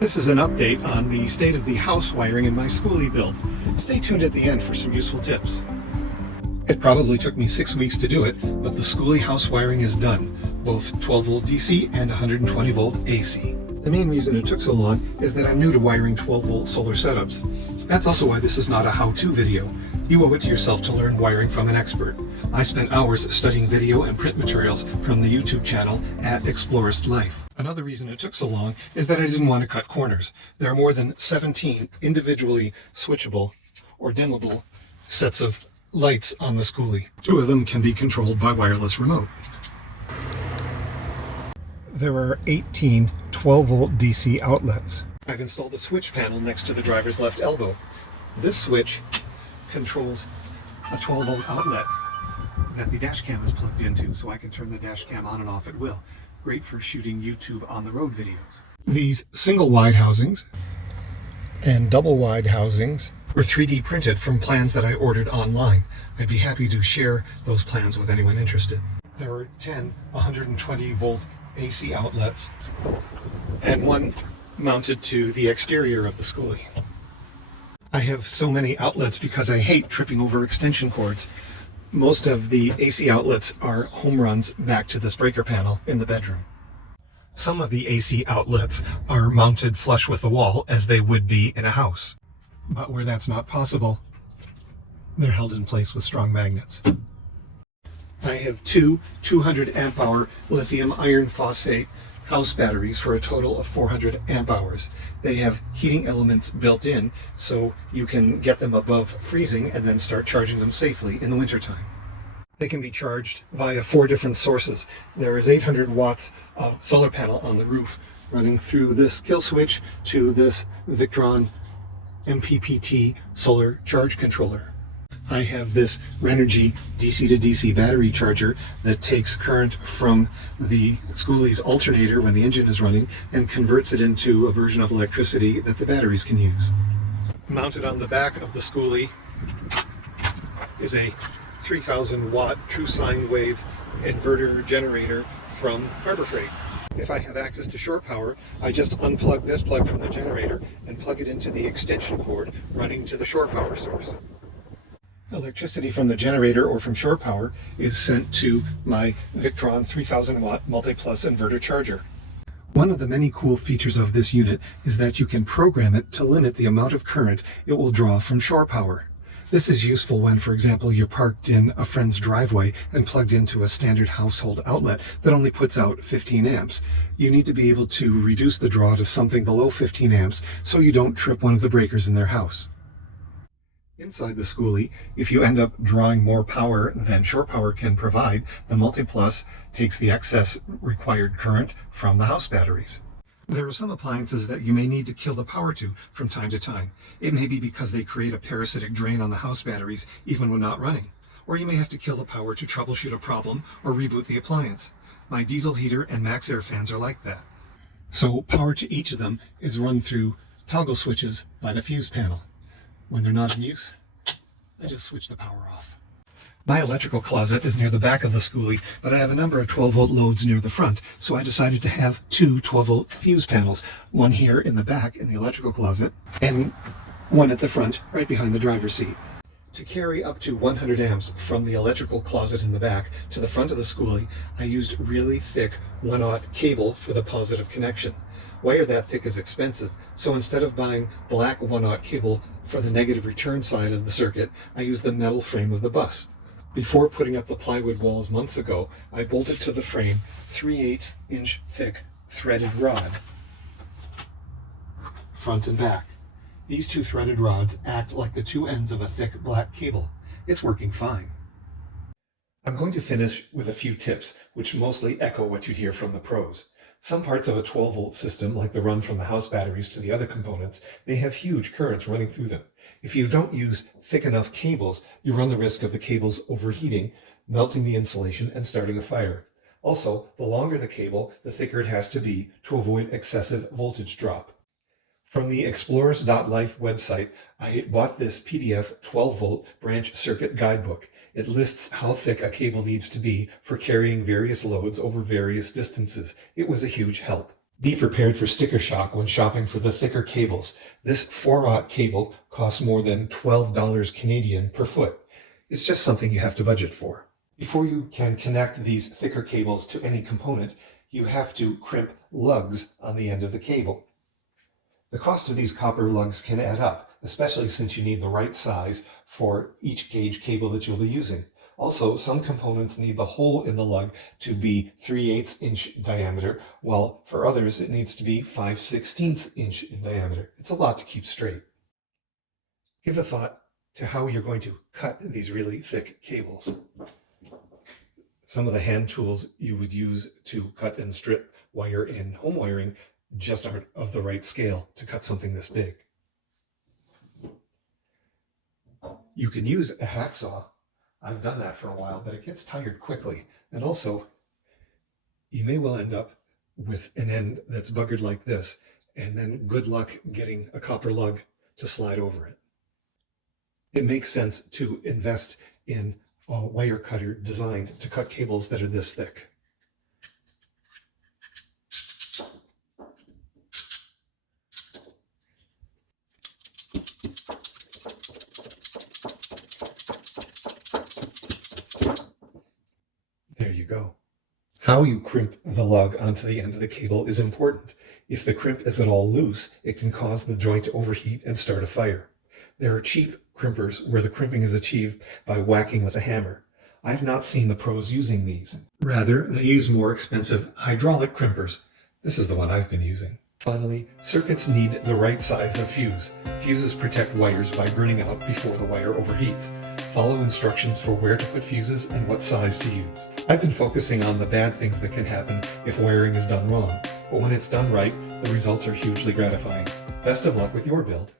This is an update on the state of the house wiring in my skoolie build. Stay tuned at the end for some useful tips. It probably took me 6 weeks to do it, but the skoolie house wiring is done, both 12 volt DC and 120 volt AC. The main reason it took so long is that I'm new to wiring 12 volt solar setups. That's also why this is not a how-to video. You owe it to yourself to learn wiring from an expert. I spent hours studying video and print materials from the YouTube channel at Explorist Life. Another reason it took so long is that I didn't want to cut corners. There are more than 17 individually switchable or dimmable sets of lights on the skoolie. 2 of them can be controlled by wireless remote. There are 18 12 volt DC outlets. I've installed a switch panel next to the driver's left elbow. This switch controls a 12 volt outlet that the dash cam is plugged into, so I can turn the dash cam on and off at will. Great for shooting YouTube on the road videos. These single wide housings and double wide housings were 3D printed from plans that I ordered online. I'd be happy to share those plans with anyone interested. There are 10 120 volt AC outlets and one mounted to the exterior of the skoolie. I have so many outlets because I hate tripping over extension cords. Most of the AC outlets are home runs back to this breaker panel in the bedroom. Some of the AC outlets are mounted flush with the wall as they would be in a house. But where that's not possible, they're held in place with strong magnets. I have 2 200 amp hour lithium iron phosphate house batteries for a total of 400 amp hours. They have heating elements built in, so you can get them above freezing and then start charging them safely in the wintertime. They can be charged via 4 different sources. There is 800 watts of solar panel on the roof running through this kill switch to this Victron MPPT solar charge controller. I have this Renogy DC to DC battery charger that takes current from the skoolie's alternator when the engine is running and converts it into a version of electricity that the batteries can use. Mounted on the back of the skoolie is a 3000 watt true sine wave inverter generator from Harbor Freight. If I have access to shore power, I just unplug this plug from the generator and plug it into the extension cord running to the shore power source. Electricity from the generator or from shore power is sent to my Victron 3000 watt multi-plus inverter charger. One of the many cool features of this unit is that you can program it to limit the amount of current it will draw from shore power. This is useful when, for example, you're parked in a friend's driveway and plugged into a standard household outlet that only puts out 15 amps. You need to be able to reduce the draw to something below 15 amps so you don't trip one of the breakers in their house. Inside the skoolie, if you end up drawing more power than shore power can provide, the multi-plus takes the excess required current from the house batteries. There are some appliances that you may need to kill the power to from time to time. It may be because they create a parasitic drain on the house batteries even when not running. Or you may have to kill the power to troubleshoot a problem or reboot the appliance. My diesel heater and Maxxair fans are like that. So power to each of them is run through toggle switches by the fuse panel. When they're not in use, I just switch the power off. My electrical closet is near the back of the skoolie, but I have a number of 12 volt loads near the front, so I decided to have 2 12 volt fuse panels, one here in the back in the electrical closet, and one at the front right behind the driver's seat. To carry up to 100 amps from the electrical closet in the back to the front of the skoolie, I used really thick 1/0 cable for the positive connection. Wire that thick is expensive, so instead of buying black 1/0 cable for the negative return side of the circuit, I used the metal frame of the bus. Before putting up the plywood walls months ago, I bolted to the frame 3/8 inch thick threaded rod, front and back. These 2 threaded rods act like the 2 ends of a thick black cable. It's working fine. I'm going to finish with a few tips, which mostly echo what you'd hear from the pros. Some parts of a 12 volt system, like the run from the house batteries to the other components, may have huge currents running through them. If you don't use thick enough cables, you run the risk of the cables overheating, melting the insulation, and starting a fire. Also, the longer the cable, the thicker it has to be to avoid excessive voltage drop. From the explorers.life website, I bought this PDF 12 volt branch circuit guidebook. It lists how thick a cable needs to be for carrying various loads over various distances. It was a huge help. Be prepared for sticker shock when shopping for the thicker cables. This 4/0 cable costs more than $12 Canadian per foot. It's just something you have to budget for. Before you can connect these thicker cables to any component, you have to crimp lugs on the end of the cable. The cost of these copper lugs can add up, especially since you need the right size for each gauge cable that you'll be using. Also, some components need the hole in the lug to be 3/8 inch diameter, while for others it needs to be 5/16 inch in diameter. It's a lot to keep straight. Give a thought to how you're going to cut these really thick cables. Some of the hand tools you would use to cut and strip wire in home wiring just aren't of the right scale to cut something this big. You can use a hacksaw. I've done that for a while, but it gets tired quickly. And also, you may well end up with an end that's buggered like this, and then good luck getting a copper lug to slide over it. It makes sense to invest in a wire cutter designed to cut cables that are this thick. There you go. How you crimp the lug onto the end of the cable is important. If the crimp is at all loose, it can cause the joint to overheat and start a fire. There are cheap crimpers where the crimping is achieved by whacking with a hammer. I've not seen the pros using these. Rather, they use more expensive hydraulic crimpers. This is the one I've been using. Finally, circuits need the right size of fuse. Fuses protect wires by burning out before the wire overheats. Follow instructions for where to put fuses and what size to use. I've been focusing on the bad things that can happen if wiring is done wrong, but when it's done right, the results are hugely gratifying. Best of luck with your build.